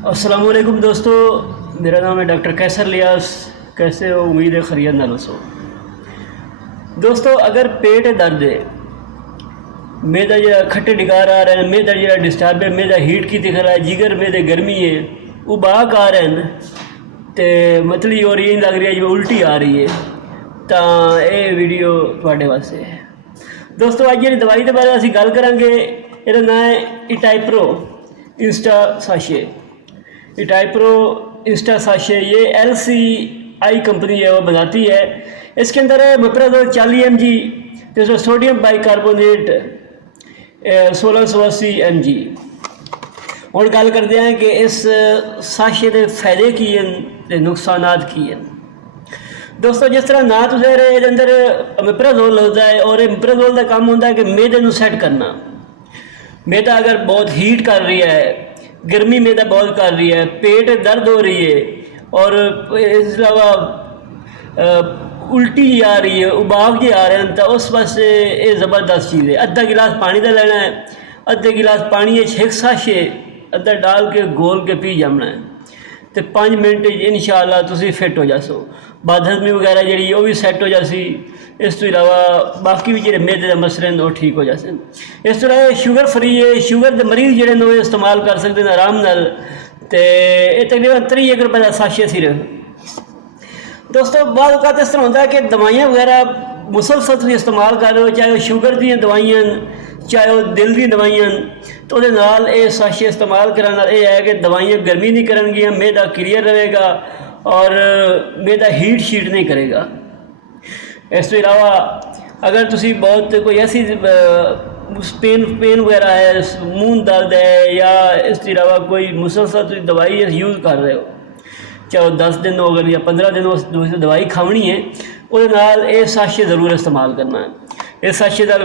अस्सलाम वालेकुम दोस्तों, मेरा नाम है डॉक्टर कैसर लियास। कैसे हो? उम्मीद है खैरियत नाल हो। दोस्तों, अगर पेट दर्द है, मैदा जो खट्टे डिगार आ रहे हैं, मैदा जो डिस्टर्ब है, मैदा हीट की दिख रहा है, जिगर मैदे गर्मी है, उबाक आ रहे हैं, तो मतली और ये लग रही है जिवें उल्टी आ रही है, तो ये वीडियो तुहाडे वास्ते है। दोस्तों, अज जी दवाई के बारे असीं गल करांगे। इहदा नाम है इटाइप्रो इंस्टा साशे। इटाइप्रो इंस्टा साशे ये LCI कंपनी है, वो बनाती है। इसके अंदर है मेप्राजोल 40 mg, तो सोडियम बाइकार्बोनेट 1680 mg। और गल करते हैं कि इस साशे के फायदे की हैं, नुकसानात की हैं। दोस्तों, जिस तरह ना तो ये अंदर मेप्राजोल होता है, और मेप्राजोल का काम होता है कि मैदे को सैट करना। मैदा अगर बहुत हीट कर रही है, गर्मी मैदा बहुत कर रही है, पेट दर्द हो रही है, और इसके अलावा उल्टी आ रही है, उबाक जी आ रहे हैं, तो उस वास्ते ये ज़बरदस्त चीज़ है। अद्धा गिलास पानी का लेना है, अद्धे गिलास पानी एक साशे अद्धा डाल के घोल के पी जाना है, तो 5 मिनट इंशाअल्लाह तुसी फिट हो जासो। बदहजमी वगैरह जी वो भी सैट हो जासी। इस तो इलावा बाकी भी जो मैदे के मसले हैं वो ठीक हो जाते हैं। इस तरह शुगर फ्री है, शुगर के मरीज़ जोड़े वो इस्तेमाल कर सकते हैं आराम नाल। तो ये तकरीबन 30 रुपये का साशे सिर्फ। दोस्तों, बाद औकात इस तरह होता है कि दवाइयाँ वगैरह मुसलसल तुम इस्तेमाल कर रहे हो, चाहे वह शुगर दी दवाइयाँ, चाहे वह दिल दी दवाइयाँ, तो वो नाल ये साशे इस्तेमाल करने ये है कि दवाइयाँ गर्मी नहीं करनगियां, मैदा क्लीयर रहेगा और मैदा हीट शीट नहीं करेगा। इस तो इलावा अगर तुसी बहुत कोई ऐसी पेन वगैरह है, मून दर्द है, या इस तो इलावा कोई मुसलसल तुम दवाई यूज़ कर रहे हो, चाहे वो 10 दिन हो गए या 15 दिन दूसरी दवाई खावनी है, वो ये साशे ज़रूर इस्तेमाल करना है। इस साशे का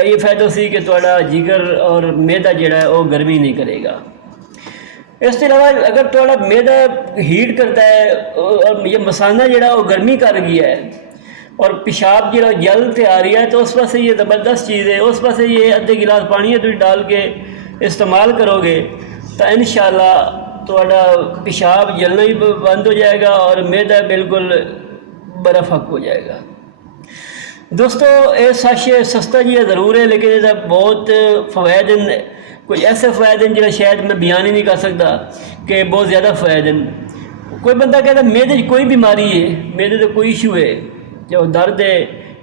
ये फायदा सी कि तुहाडा जिगर और मैदा जोड़ा है वो गर्मी नहीं करेगा। इस तो इलावा अगर तुहाडा मैदा हीट करता है और ये मसाना जोड़ा वो गर्मी कर गया है, और पेशाब जो जल ते आ रही है, तो उस वास्ते ये ज़बरदस्त चीज़ है। उस वास्ते ये अद्धे गिलास पानी तुम डाल के इस्तेमाल करोगे तो इंशाअल्लाह तुहाडा पेशाब जलना ही बंद हो जाएगा और मैदा बिल्कुल बर्फ़क हो जाएगा। दोस्तों, ये साशे सस्ता जी ज़रूर है, लेकिन इसका बहुत फ़वायद हैं। कुछ ऐसे फ़वायद हैं जो शायद मैं बयान ही नहीं कर सकता कि बहुत ज़्यादा फ़वायद हैं। कोई बंदा कहता मैदे कोई बीमारी है, मैदे तो कोई इशू है, जो दर्द है,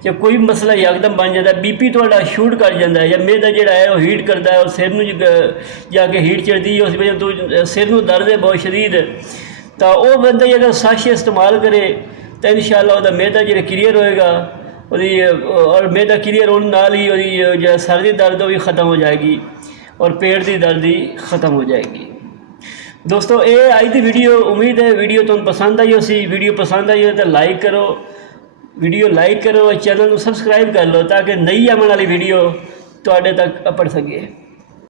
या कोई मसला यकदम बन जाता है, BP थोड़ा शूट कर जाता है, या मैदा जोड़ा है वो हीट करता है और सिर में जाके हीट चढ़ती है, उस वजह तो सिर में दर्द है बहुत शदीद, तो वह बंदा अगर साशे इस्तेमाल करे तो इंशाअल्लाह उसका मैदा जो क्लीयर होएगा, और मैदा क्लीयर होने नाल ही जो सर की दर्द वो भी ख़त्म हो जाएगी और पेट की दर्द ही ख़त्म हो जाएगी। दोस्तों, ये आज की वीडियो, उम्मीद है वीडियो तुम पसंद आई हो सी। वीडियो पसंद आई हो तो लाइक करो, वीडियो लाइक करो और चैनल को सबसक्राइब कर लो, ताकि नई आने वाली वीडियो तुहाडे तक पहुंच सके।